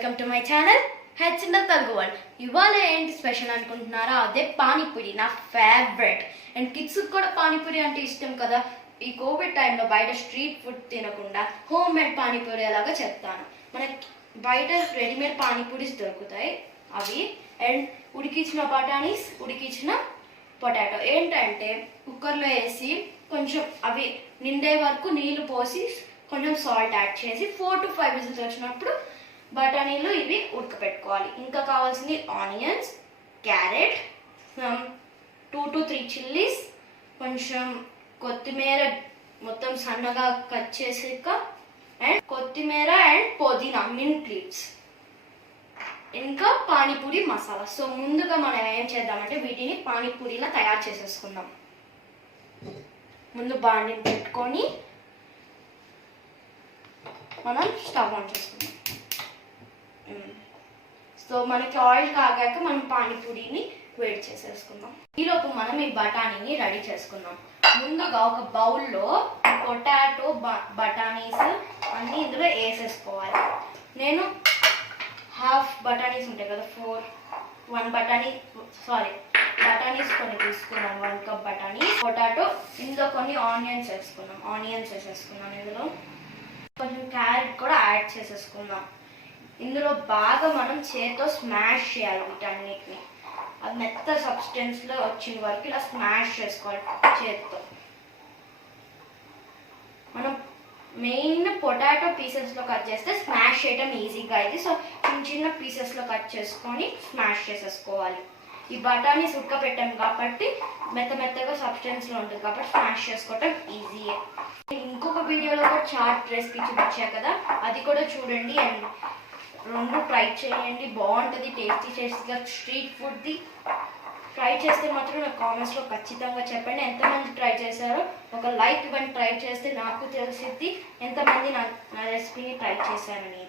Welcome to my channel HML Telugu world. ఇవాళ ఏంటి special అనుకుంటున్నారా? అదే పానీపూరి, నా ఫేవరెట్. అండ్ కిడ్స్కి కూడా పానీపూరి అంటే ఇష్టం కదా. ఈ కోవిడ్ టైంలో బయట స్ట్రీట్ ఫుడ్ తినకుండా హోమ్ మేడ్ పానీపూరి ఎలాగా చెప్తాను. మనకి బయట రెడీమేడ్ పానీపూరీస్ దొరుకుతాయి, అవి. అండ్ ఉడికించిన బఠానీస్, ఉడికించిన పొటాటో ఏంటంటే కుక్కర్లో వేసి కొంచెం అవి నిండే వరకు నీళ్లు పోసి కొంచెం సాల్ట్ యాడ్ చేసి 4 to 5 విజిల్స్ వచ్చినప్పుడు బఠానీలు ఇవి ఉడకపెట్టుకోవాలి. ఇంకా కావాల్సింది ఆనియన్స్, క్యారెట్, 2 to 3 చిల్లీస్, కొంచెం కొత్తిమీర మొత్తం సన్నగా కట్ చేసాక, అండ్ కొత్తిమీర అండ్ పుదీనా, మింట్ లీవ్స్, ఇంకా పానీపూరి మసాలా. సో ముందుగా మనం ఏం చేద్దామంటే వీటిని పానీపూరిలా తయారు చేసేసుకుందాం. ముందు బాండిని పెట్టుకొని మనం స్టవ్ ఆన్ చేసుకుందాం. సో మనకి ఆయిల్ కాగాక మనం పానీపూరిని వేడి చేసేసుకుందాం. ఈలోపు మనం ఈ బఠానీని రెడీ చేసుకుందాం. ముందుగా ఒక బౌల్లో పొటాటో, బఠానీస్ అన్నీ ఇందులో వేసేసుకోవాలి. నేను హాఫ్ బఠానీస్ ఉంటాయి కదా, 1 బఠానీస్ కొన్ని తీసుకున్నాను, 1 కప్ బఠానీ. పొటాటో, ఇందులో కొన్ని ఆనియన్స్ వేసేసుకున్నాను. ఇందులో కొంచెం క్యారెట్ కూడా యాడ్ చేసేసుకుందాం. ఇందులో బాగా మనం చేతితో స్మాష్ చేయాలి వీటన్నిటిని. అది మెత్త సబ్స్టెన్స్లో వచ్చిన వరకు ఇలా స్మాష్ చేసుకోవాలి చేతితో. మనం మెయిన్ పొటాటో పీసెస్లో కట్ చేస్తే స్మాష్ చేయడం ఈజీగా అయింది. సో చిన్న చిన్న పీసెస్లో కట్ చేసుకొని స్మాష్ చేసేసుకోవాలి. ఈ బఠానీస్ ఉడకపెట్టాం కాబట్టి మెత్తగా సబ్స్టెన్స్లో ఉంటుంది కాబట్టి స్మాష్ చేసుకోవటం ఈజీయే. ఇంకొక వీడియోలో కూడా చాట్ రెసిపీ చూపించా కదా, అది కూడా చూడండి. అండ్ 2 ట్రై చేయండి, బాగుంటుంది. టేస్టీగా స్ట్రీట్ ఫుడ్ది ట్రై చేస్తే మాత్రం నాకు కామెంట్స్లో ఖచ్చితంగా చెప్పండి ఎంతమంది ట్రై చేశారో. ఒక లైక్ ఇవ్వండి, ట్రై చేస్తే నాకు తెలిసిద్ది ఎంతమంది నా రెసిపీని ట్రై చేశారని.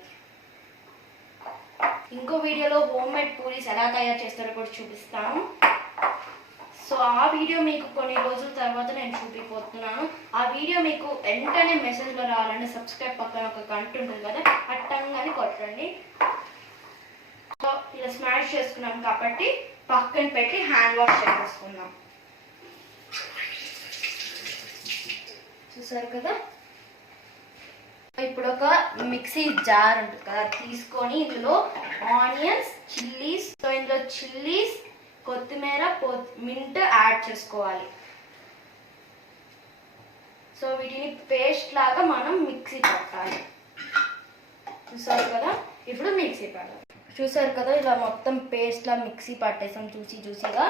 ఇంకో వీడియోలో హోమ్ మేడ్ పూరీస్ ఎలా తయారు చేస్తారో కూడా చూపిస్తాను. సో ఆ వీడియో మీకు కొన్ని రోజుల తర్వాత నేను చూపిపోతున్నాను. ఆ వీడియో మీకు వెంటనే మెసేజ్లో రావాలంటే సబ్స్క్రైబ్ పక్కన ఒక గంట ఉంటుంది కదా, అట్టంగానే కొట్టండి. సో ఇలా స్మాష్ చేసుకున్నాం కాబట్టి పక్కన పెట్టి హ్యాండ్ వాష్ చేసేసుకుందాం. చూసారు కదా. ఇప్పుడు ఒక మిక్సీ జార్ ఉంటుంది కదా, తీసుకొని ఇందులో ఆనియన్స్, చిల్లీస్, సో ఇందులో చిల్లీస్, కొత్తిమీర, మింట్ యాడ్ చేసుకోవాలి. సో వీటిని పేస్ట్ లాగా మనం మిక్సీ పట్టాలి. చూసారు కదా. ఇప్పుడు మిక్సీ పట్టాలి. చూసారు కదా, ఇలా మొత్తం పేస్ట్ లా మిక్సీ పట్టేసాం జ్యూసీగా.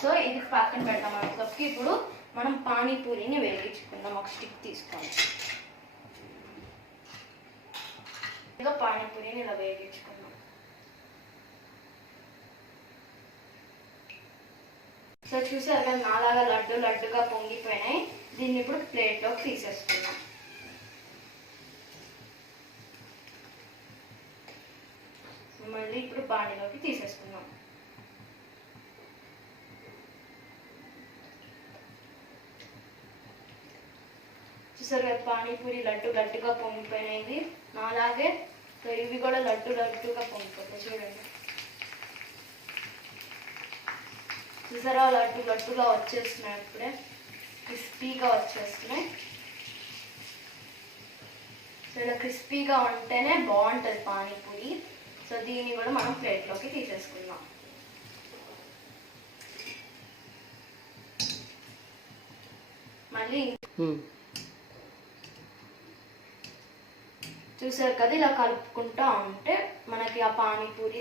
సో ఇది పక్కన పెడతాం అనుకోకి. ఇప్పుడు మనం పానీపూరిని వేగించుకుందాం. ఒక స్టిక్ తీసుకోండి. ఇంకా పానీపూరిని ఇలా వేగించుకుందాం. సో చూసారు కదా, నాలాగా లడ్డుగా పొంగిపోయినాయి. దీన్ని ఇప్పుడు ప్లేట్లోకి తీసేసుకుందాం. మళ్ళీ ఇప్పుడు బాండిలోకి తీసేసుకుందాం. చూసారు కదా, పానీపూరి లడ్డుగా పొంగిపోయినాయి. నాలాగే సో ఇవి కూడా లడ్డుగా పొంగిపోతాయి. చూడండి, చూసారా, లడ్డుగా వచ్చేస్తున్నాయి. ఇప్పుడే క్రిస్పీగా వచ్చేస్తున్నాయి. సో ఇలా క్రిస్పీగా ఉంటేనే బాగుంటుంది పానీపూరి. సో దీన్ని కూడా మనం ప్లేట్లోకి తీసేసుకుందాం. మళ్ళీ చూసారు కదా, ఇలా కలుపుకుంటా ఉంటే మనకి ఆ పానీపూరి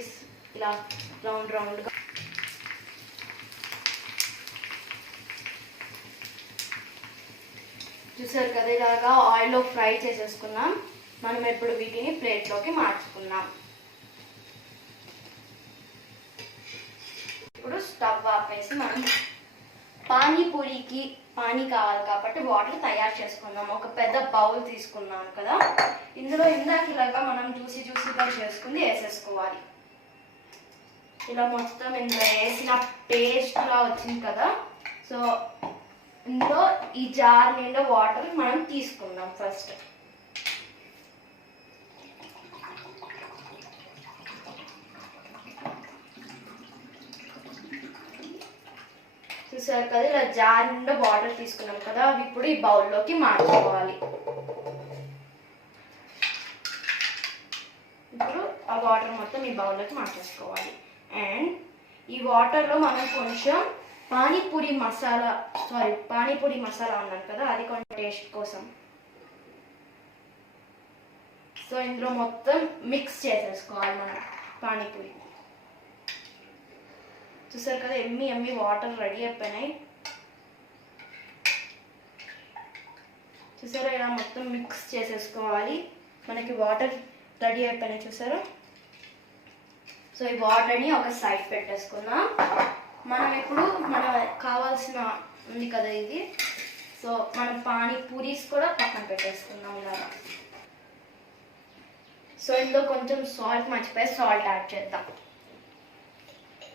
ఇలా రౌండ్గా చూసారు కదా, ఇలాగా ఆయిల్లో ఫ్రై చేసేసుకున్నాం. మనం ఇప్పుడు వీటిని ప్లేట్లోకి మార్చుకున్నాం. ఇప్పుడు స్టవ్ ఆపేసి మనం పానీపూరికి పానీ కావాలి కాబట్టి వాటర్ తయారు చేసుకుందాం. ఒక పెద్ద బౌల్ తీసుకున్నాం కదా, ఇందులో ఇందాకలాగా మనం జ్యూసీగా చేసుకుంది వేసేసుకోవాలి. ఇలా మొత్తం ఇందులో వేసిన పేస్ట్ లా వచ్చింది కదా. సో ఇందులో ఈ జార్ నిండా వాటర్ మనం తీసుకుందాం ఫస్ట్. చూసారు కదా, ఇలా జార్ నిండా వాటర్ తీసుకున్నాం కదా, అవి ఇప్పుడు ఈ బౌల్లోకి మార్చుకోవాలి. ఇప్పుడు ఆ వాటర్ మొత్తం ఈ బౌల్లోకి మార్చేసుకోవాలి. అండ్ ఈ వాటర్లో మనం కొంచెం పానీపూరి మసాలా అన్నాను కదా, అది కొంచెం టేస్ట్ కోసం. సో ఇందులో మొత్తం మిక్స్ చేసేసుకోవాలి మనం పానీపూరి. చూసారు కదా, ఎమ్మి వాటర్ రెడీ అయిపోయినాయి. చూసారా, ఇలా మొత్తం మిక్స్ చేసేసుకోవాలి. మనకి వాటర్ రెడీ అయిపోయినాయి చూసారా. సో ఈ వాటర్ని ఒక సైడ్ పెట్టేసుకుందాం. మనం ఇప్పుడు కావాల్సిన ఉంది కదా ఇది, సో మనం పానీపూరీస్ కూడా పక్కన పెట్టేసుకుందాం ఇలాగా. సో ఇందులో కొంచెం సాల్ట్ మర్చిపోయి సాల్ట్ యాడ్ చేద్దాం.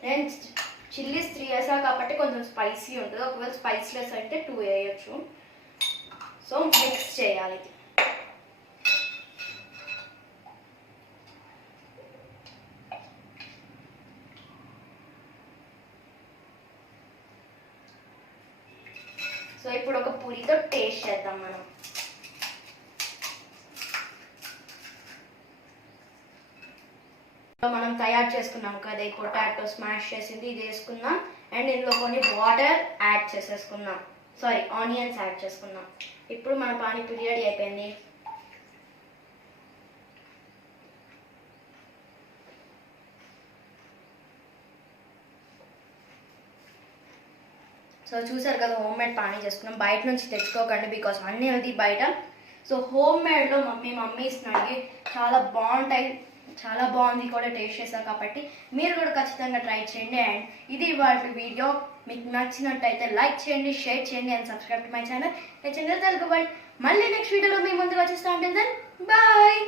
నేను చిల్లీస్ 3 వేసాను కాబట్టి కొంచెం స్పైసీ ఉంటుంది. ఒకవేళ స్పైసీలెస్ అయితే 2 వేయచ్చు. సో మిక్స్ చేయాలి ఇది. సో ఇప్పుడు ఒక పూరితో టేస్ట్ చేద్దాం మనం. మనం తయారు చేసుకున్నాం కదా ఈ పొటాటో స్మాష్ చేసింది, ఇది వేసుకున్నాం. అండ్ ఇందులో కొన్ని వాటర్ యాడ్ చేసేసుకున్నాం, ఆనియన్స్ యాడ్ చేసుకున్నాం. ఇప్పుడు మన పానీపూరి రెడీ అయిపోయింది. సో చూసారు కదా, హోమ్ మేడ్ పానీ చేసుకున్నాం. బయట నుంచి తెచ్చుకోకండి, బికాస్ అన్నీ హెల్తీ బయట. సో హోమ్ మేడ్లో మమ్మీ ఇస్తున్నాడు, చాలా బాగుంది కూడా, టేస్ట్ చేశారు కాబట్టి మీరు కూడా ఖచ్చితంగా ట్రై చేయండి. అండ్ ఇది ఇవాళ వీడియో. మీకు నచ్చినట్టయితే లైక్ చేయండి, షేర్ చేయండి and subscribe to my channel Telugu world. మళ్ళీ నెక్స్ట్ వీడియోలో మీ ముందుకు వచ్చేస్తా. అంటే దెన్ బాయ్.